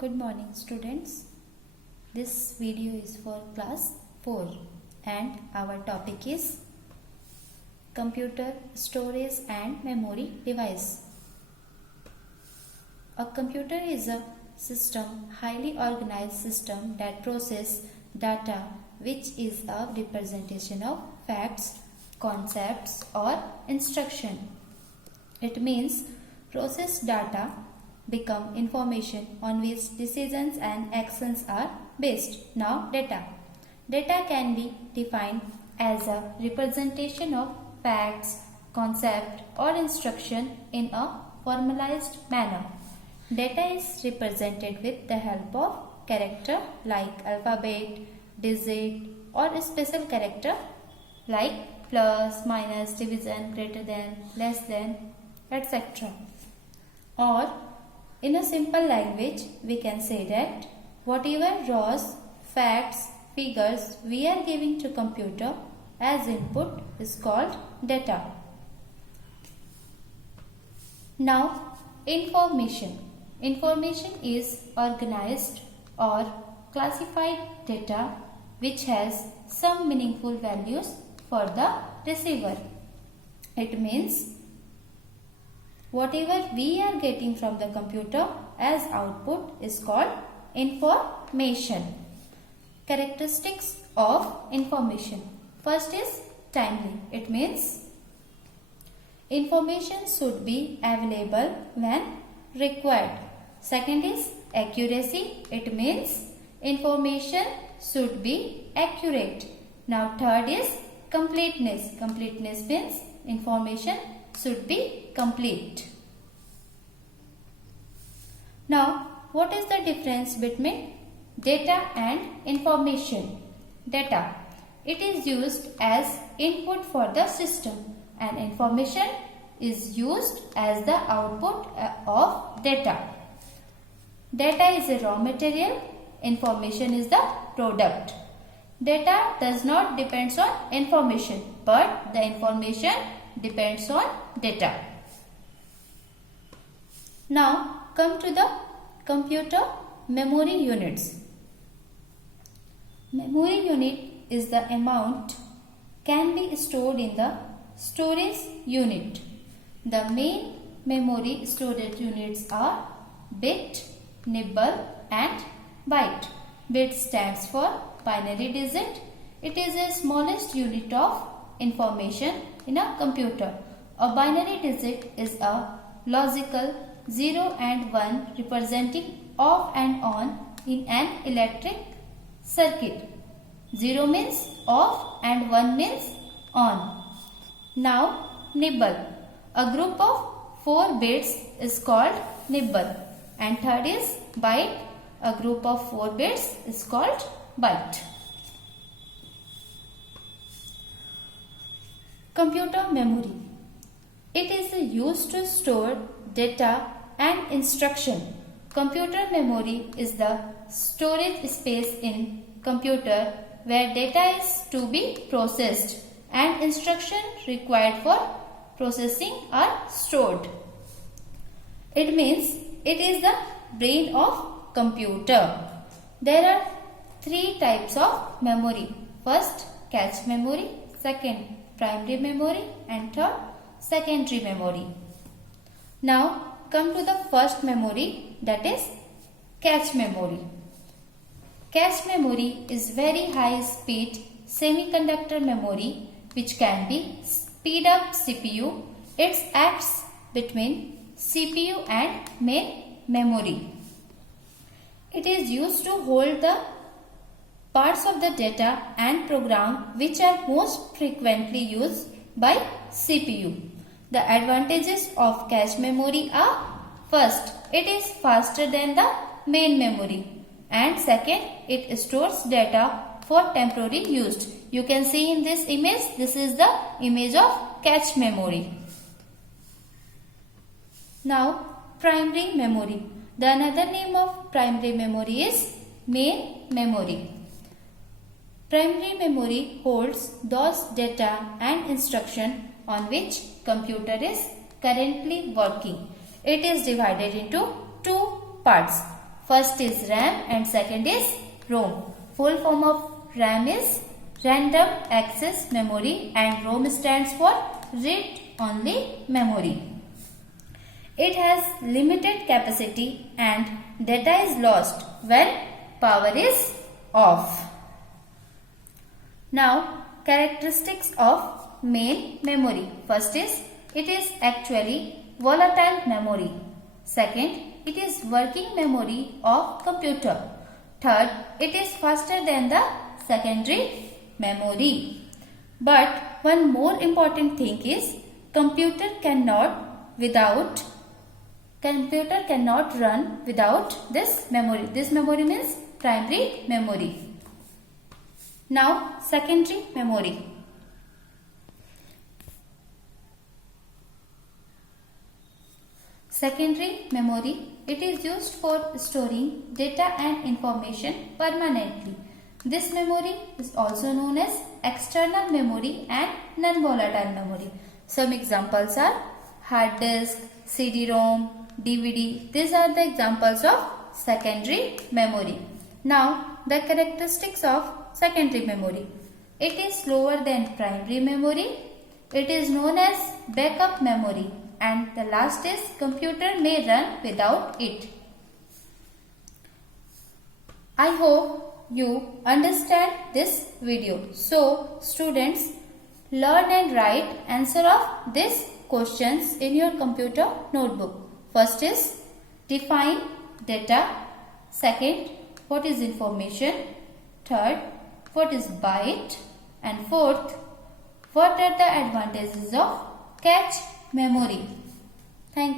Good morning students. This video is for class 4 and our topic is computer storage and memory device. A computer is a system, highly organized system that processes data which is a representation of facts, concepts or instruction. It means processed data become information on which decisions and actions are based. Now data. Data can be defined as a representation of facts, concept or instruction in a formalized manner. Data is represented with the help of character like alphabet, digit or a special character like plus, minus, division, greater than, less than, etc. Or in a simple language, we can say that whatever rows, facts, figures we are giving to computer as input is called data. Now, information. Information is organized or classified data which has some meaningful values for the receiver. It means whatever we are getting from the computer as output is called information. Characteristics of information. First is timely. It means information should be available when required. Second is accuracy. It means information should be accurate. Now third is completeness. Completeness means information should be complete. Now, what is the difference between data and information? Data. It is used as input for the system and information is used as the output of data. Data is a raw material, information is the product. Data does not depend on information, but the information depends on data. Now come to the computer memory units. Memory unit is the amount can be stored in the storage unit. The main memory storage units are bit, nibble and byte. Bit stands for binary digit. It is the smallest unit of information in a computer. A binary digit is a logical 0 and 1 representing off and on in an electric circuit. 0 means off and 1 means on. Now nibble. A group of 4 bits is called nibble. And third is byte. A group of 4 bits is called byte. Computer memory. It is used to store data and instruction. Computer memory is the storage space in computer where data is to be processed and instruction required for processing are stored. It means it is the brain of computer. There are 3 types of memory. First, cache memory. Second, primary memory and third, secondary memory. Now come to the first memory, that is cache memory. Cache memory is very high speed semiconductor memory which can be speed up CPU. It acts between CPU and main memory. It is used to hold the parts of the data and program which are most frequently used by CPU. The advantages of cache memory are: first, it is faster than the main memory, and second, it stores data for temporary use. You can see in this image, this is the image of cache memory. Now, primary memory. The another name of primary memory is main memory. Primary memory holds those data and instruction on which computer is currently working. It is divided into 2 parts. First is RAM and second is ROM. Full form of RAM is Random Access Memory and ROM stands for Read Only Memory. It has limited capacity and data is lost when power is off. Now, characteristics of main memory. First is, it is actually volatile memory. Second, it is working memory of computer. Third, it is faster than the secondary memory. But one more important thing is, computer cannot run without this memory. This memory means primary memory. Now, secondary memory. Secondary memory, it is used for storing data and information permanently. This memory is also known as external memory and non-volatile memory. Some examples are hard disk, CD-ROM, DVD. These are the examples of secondary memory. Now, the characteristics of secondary memory. It is slower than primary memory. It is known as backup memory. And the last is computer may run without it. I hope you understand this video. So, students, learn and write answer of these questions in your computer notebook. First is define data. Second, what is information? Third, what is byte? And fourth, what are the advantages of cache memory? Thank you.